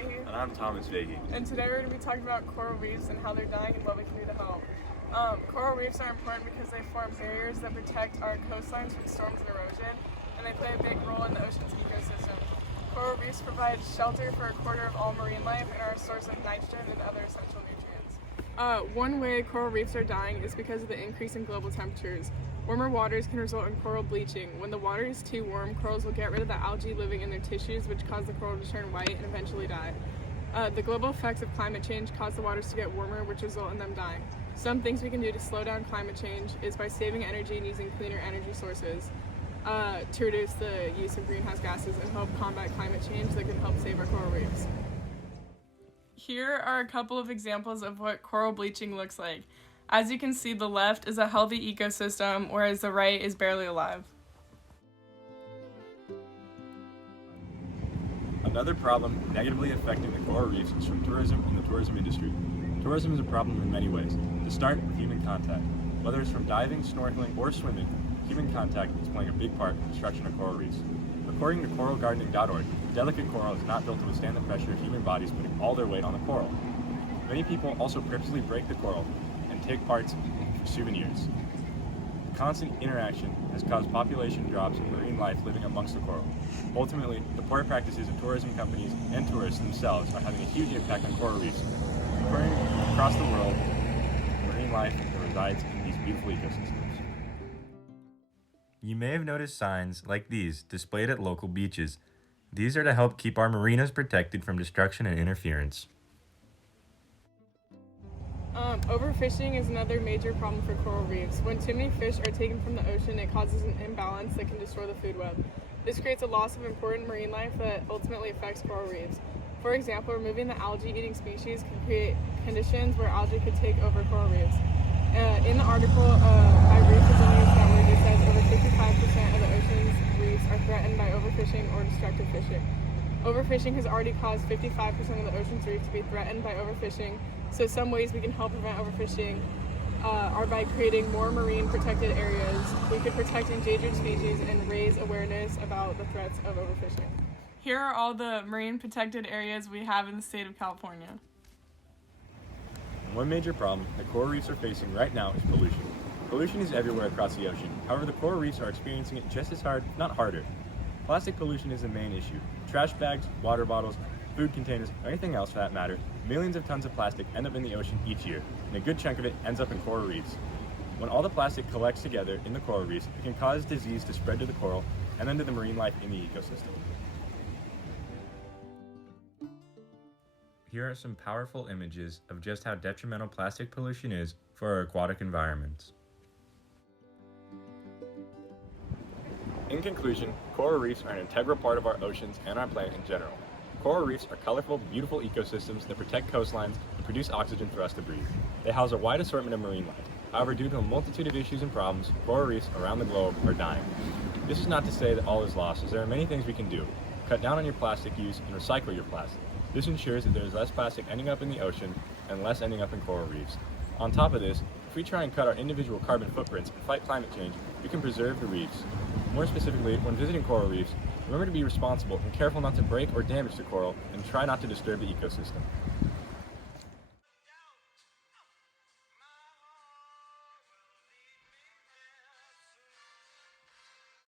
Fahey. And I'm Thomas Fahey. And today we're going to be talking about coral reefs and how they're dying and what we can do to help. Coral reefs are important because they form barriers that protect our coastlines from storms and erosion, and they play a big role in the ocean's ecosystem. Coral reefs provide shelter for a quarter of all marine life and are a source of nitrogen and other essential nutrients. One way coral reefs are dying is because of the increase in global temperatures. Warmer waters can result in coral bleaching. When the water is too warm, corals will get rid of the algae living in their tissues, which cause the coral to turn white and eventually die. The global effects of climate change cause the waters to get warmer, which result in them dying. Some things we can do to slow down climate change is by saving energy and using cleaner energy sources to reduce the use of greenhouse gases and help combat climate change that can help save our coral reefs. Here are a couple of examples of what coral bleaching looks like. As you can see, the left is a healthy ecosystem, whereas the right is barely alive. Another problem negatively affecting the coral reefs is from tourism and the tourism industry. Tourism is a problem in many ways. To start, with human contact. Whether it's from diving, snorkeling, or swimming, human contact is playing a big part in the destruction of coral reefs. According to coralgardening.org, delicate coral is not built to withstand the pressure of human bodies putting all their weight on the coral. Many people also purposely break the coral and take parts for souvenirs. The constant interaction has caused population drops in marine life living amongst the coral. Ultimately, the poor practices of tourism companies and tourists themselves are having a huge impact on coral reefs, occurring across the world, marine life that resides in these beautiful ecosystems. You may have noticed signs like these displayed at local beaches. These are to help keep our marinas protected from destruction and interference. Overfishing is another major problem for coral reefs. When too many fish are taken from the ocean, it causes an imbalance that can destroy the food web. This creates a loss of important marine life that ultimately affects coral reefs. For example, removing the algae-eating species could create conditions where algae could take over coral reefs. In the article by Reef Resilience Network, it says over 55% of the ocean's reefs are threatened by overfishing or destructive fishing. Overfishing has already caused 55% of the ocean's reef to be threatened by overfishing, so some ways we can help prevent overfishing are by creating more marine protected areas. We could protect endangered species and raise awareness about the threats of overfishing. Here are all the marine protected areas we have in the state of California. One major problem that coral reefs are facing right now is pollution. Pollution is everywhere across the ocean. However, the coral reefs are experiencing it just as hard, if not harder. Plastic pollution is the main issue. Trash bags, water bottles, food containers, or anything else for that matter, millions of tons of plastic end up in the ocean each year, and a good chunk of it ends up in coral reefs. When all the plastic collects together in the coral reefs, it can cause disease to spread to the coral and then to the marine life in the ecosystem. Here are some powerful images of just how detrimental plastic pollution is for our aquatic environments. In conclusion, coral reefs are an integral part of our oceans and our planet in general. Coral reefs are colorful, beautiful ecosystems that protect coastlines and produce oxygen for us to breathe. They house a wide assortment of marine life. However, due to a multitude of issues and problems, coral reefs around the globe are dying. This is not to say that all is lost, as there are many things we can do. Cut down on your plastic use and recycle your plastic. This ensures that there is less plastic ending up in the ocean and less ending up in coral reefs. On top of this, if we try and cut our individual carbon footprints and fight climate change, we can preserve the reefs. More specifically, when visiting coral reefs, remember to be responsible and careful not to break or damage the coral, and try not to disturb the ecosystem.